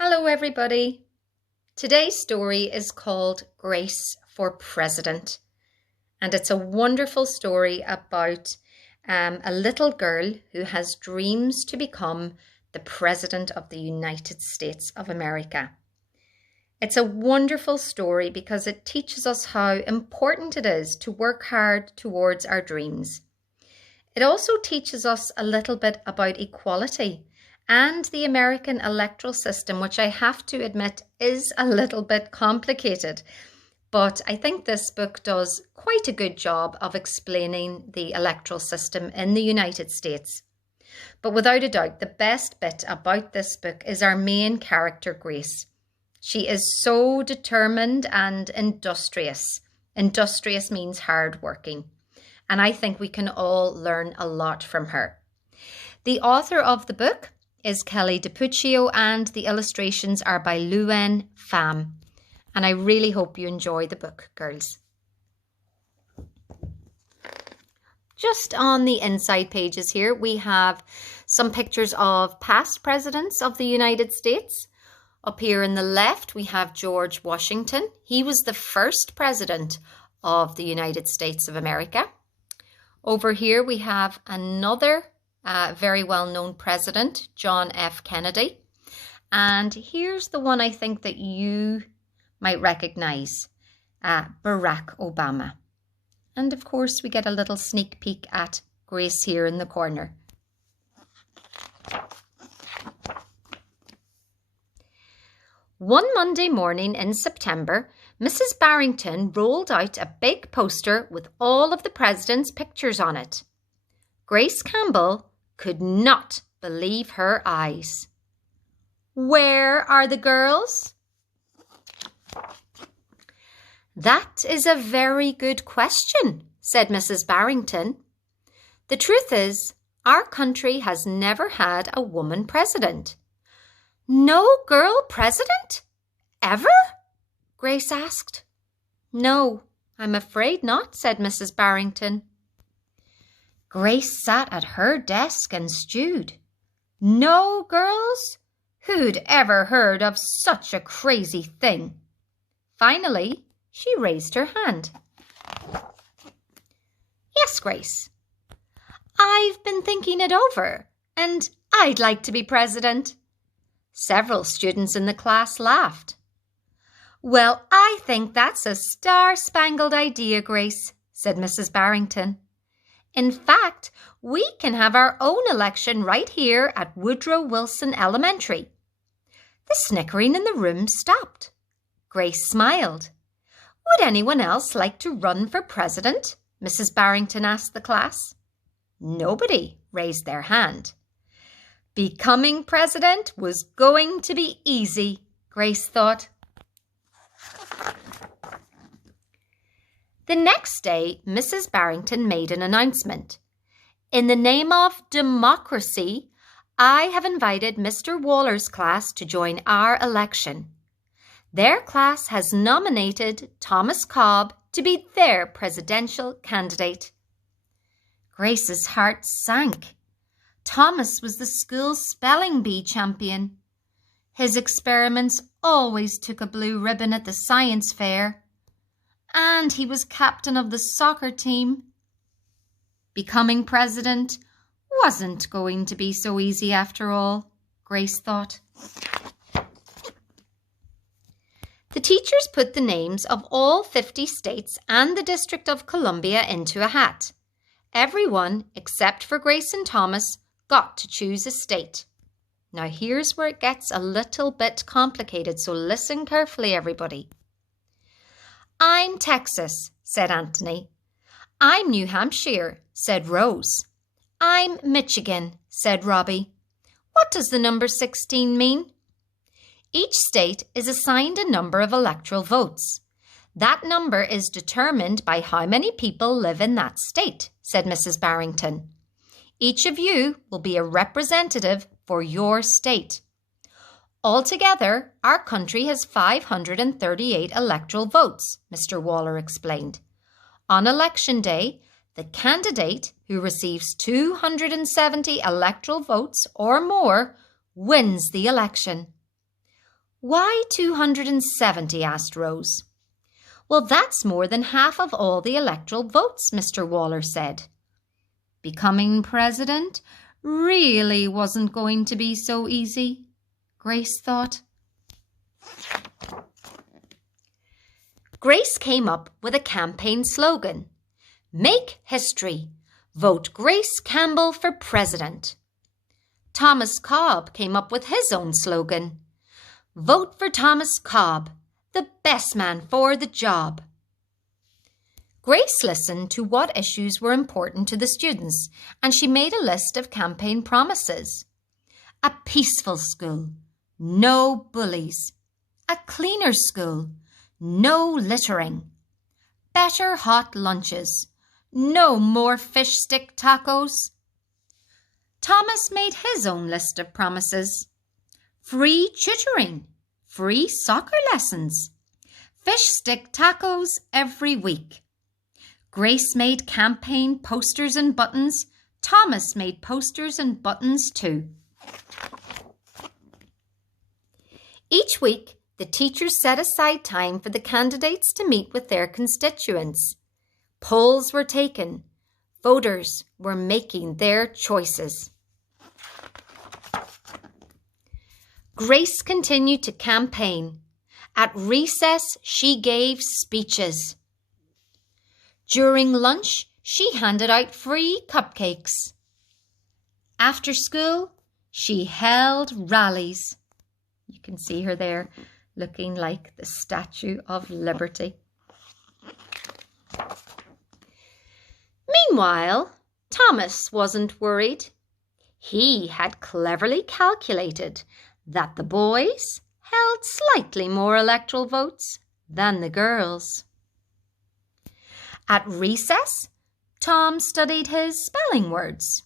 Hello, everybody. Today's story is called Grace for President, and it's a wonderful story about a little girl who has dreams to become the President of the United States of America. It's a wonderful story because it teaches us how important it is to work hard towards our dreams. It also teaches us a little bit about equality and the American electoral system, which I have to admit is a little bit complicated. But I think this book does quite a good job of explaining the electoral system in the United States. But without a doubt, the best bit about this book is our main character, Grace. She is so determined and industrious. Industrious means hardworking. And I think we can all learn a lot from her. The author of the book is Kelly DiPuccio, and the illustrations are by Luen Pham. And I really hope you enjoy the book, girls. Just on the inside pages here, we have some pictures of past presidents of the United States. Up here in the left, we have George Washington. He was the first president of the United States of America. Over here, we have another very well-known president, John F. Kennedy. And here's the one I think that you might recognize, Barack Obama. And of course, we get a little sneak peek at Grace here in the corner. One Monday morning in September, Mrs. Barrington rolled out a big poster with all of the president's pictures on it. Grace Campbell could not believe her eyes. "Where are the girls?" "That is a very good question," said Mrs. Barrington. "The truth is, our country has never had a woman president." "No girl president? Ever?" Grace asked. "No, I'm afraid not," said Mrs. Barrington. Grace sat at her desk and stewed. No girls? Who'd ever heard of such a crazy thing? Finally, she raised her hand. "Yes, Grace. I've been thinking it over, and I'd like to be president." Several students in the class laughed. "Well, I think that's a star-spangled idea, Grace," said Mrs. Barrington. "In fact, we can have our own election right here at Woodrow Wilson Elementary." The snickering in the room stopped. Grace smiled. "Would anyone else like to run for president?" Mrs. Barrington asked the class. Nobody raised their hand. Becoming president was going to be easy, Grace thought. The next day, Mrs. Barrington made an announcement. "In the name of democracy, I have invited Mr. Waller's class to join our election. Their class has nominated Thomas Cobb to be their presidential candidate." Grace's heart sank. Thomas was the school's spelling bee champion. His experiments always took a blue ribbon at the science fair. And he was captain of the soccer team. Becoming president wasn't going to be so easy after all, Grace thought. The teachers put the names of all 50 states and the District of Columbia into a hat. Everyone, except for Grace and Thomas, got to choose a state. Now here's where it gets a little bit complicated, so listen carefully, everybody. "I'm Texas," said Anthony. "I'm New Hampshire," said Rose. "I'm Michigan," said Robbie. "What does the number 16 mean?" Each state is assigned a number of electoral votes. "That number is determined by how many people live in that state," said Mrs. Barrington. "Each of you will be a representative for your state. Altogether, our country has 538 electoral votes," Mr. Waller explained. "On election day, the candidate who receives 270 electoral votes or more wins the election." Why 270? asked Rose. Well, that's more than half of all the electoral votes, Mr. Waller said. Becoming president really wasn't going to be so easy, Grace thought. Grace came up with a campaign slogan. Make history. Vote Grace Campbell for president. Thomas Cobb came up with his own slogan. Vote for Thomas Cobb, the best man for the job. Grace listened to what issues were important to the students, and she made a list of campaign promises. A peaceful school, no bullies. A cleaner school, no littering. Better hot lunches, no more fish stick tacos. Thomas made his own list of promises. Free tutoring, free soccer lessons, fish stick tacos every week. Grace made campaign posters and buttons. Thomas made posters and buttons too. Each week, the teachers set aside time for the candidates to meet with their constituents. Polls were taken. Voters were making their choices. Grace continued to campaign. At recess, she gave speeches. During lunch, she handed out free cupcakes. After school, she held rallies. You can see her there looking like the Statue of Liberty. Meanwhile, Thomas wasn't worried. He had cleverly calculated that the boys held slightly more electoral votes than the girls. At recess, Tom studied his spelling words.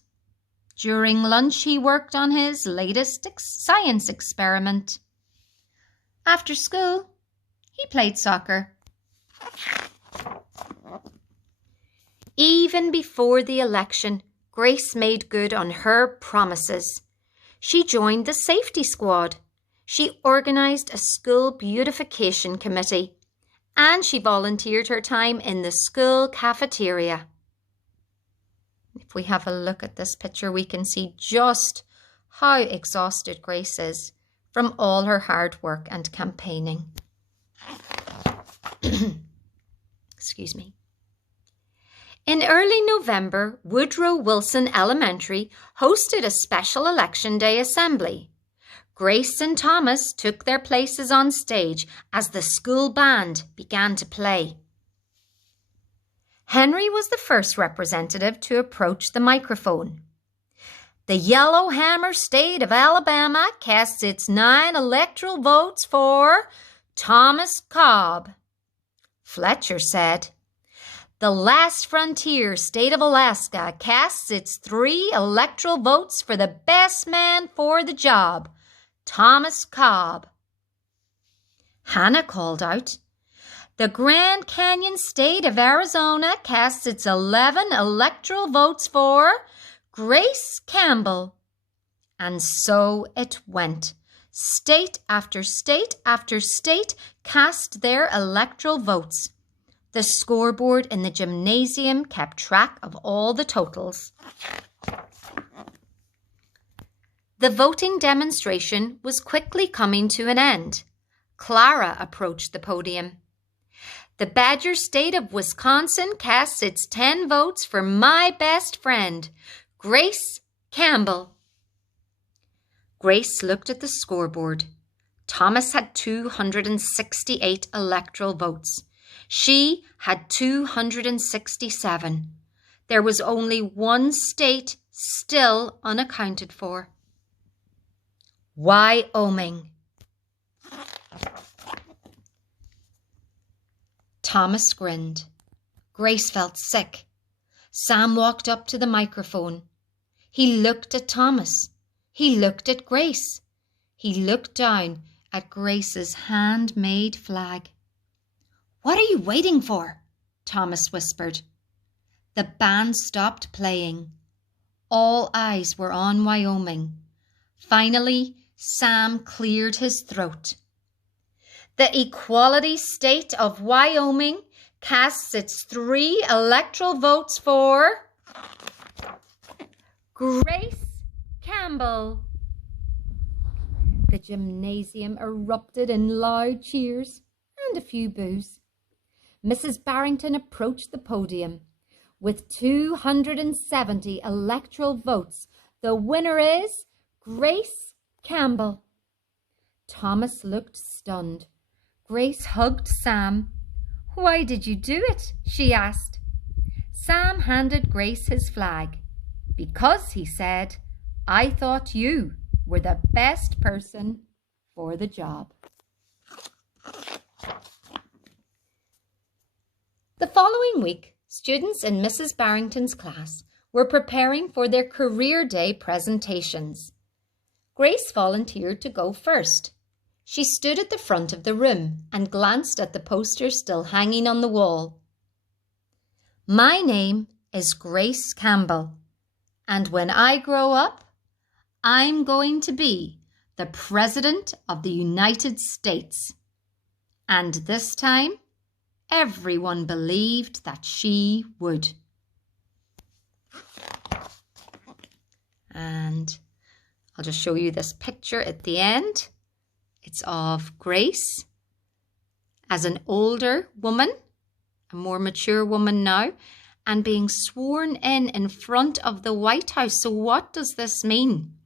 During lunch, he worked on his latest science experiment. After school, he played soccer. Even before the election, Grace made good on her promises. She joined the safety squad. She organised a school beautification committee. And she volunteered her time in the school cafeteria. If we have a look at this picture, we can see just how exhausted Grace is from all her hard work and campaigning. Excuse me. In early November, Woodrow Wilson Elementary hosted a special Election Day assembly. Grace and Thomas took their places on stage as the school band began to play. Henry was the first representative to approach the microphone. The Yellowhammer State of Alabama casts its 9 electoral votes for Thomas Cobb. Fletcher said, The Last Frontier State of Alaska casts its 3 electoral votes for the best man for the job, Thomas Cobb. Hannah called out, The Grand Canyon State of Arizona casts its 11 electoral votes for Grace Campbell. And so it went. State after state after state cast their electoral votes. The scoreboard in the gymnasium kept track of all the totals. The voting demonstration was quickly coming to an end. Clara approached the podium. The Badger State of Wisconsin casts its 10 votes for my best friend, Grace Campbell. Grace looked at the scoreboard. Thomas had 268 electoral votes. She had 267. There was only one state still unaccounted for. Wyoming. Thomas grinned. Grace felt sick. Sam walked up to the microphone. He looked at Thomas. He looked at Grace. He looked down at Grace's handmade flag. "What are you waiting for?" Thomas whispered. The band stopped playing. All eyes were on Wyoming. Finally, Sam cleared his throat. The equality state of Wyoming casts its 3 electoral votes for Grace Campbell. The gymnasium erupted in loud cheers and a few boos. Mrs. Barrington approached the podium. With 270 electoral votes, the winner is Grace Campbell. Thomas looked stunned. Grace hugged Sam. "Why did you do it?" she asked. Sam handed Grace his flag. "Because," he said, "I thought you were the best person for the job." The following week, students in Mrs. Barrington's class were preparing for their career day presentations. Grace volunteered to go first. She stood at the front of the room and glanced at the poster still hanging on the wall. "My name is Grace Campbell, and when I grow up, I'm going to be the President of the United States." And this time, everyone believed that she would. And I'll just show you this picture at the end. It's of Grace as an older woman, a more mature woman now, and being sworn in front of the White House. So what does this mean?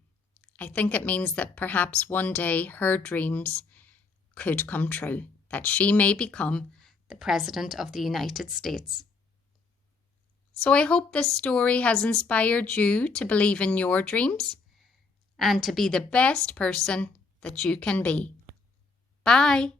I think it means that perhaps one day her dreams could come true, that she may become the President of the United States. So I hope this story has inspired you to believe in your dreams and to be the best person that you can be. Bye.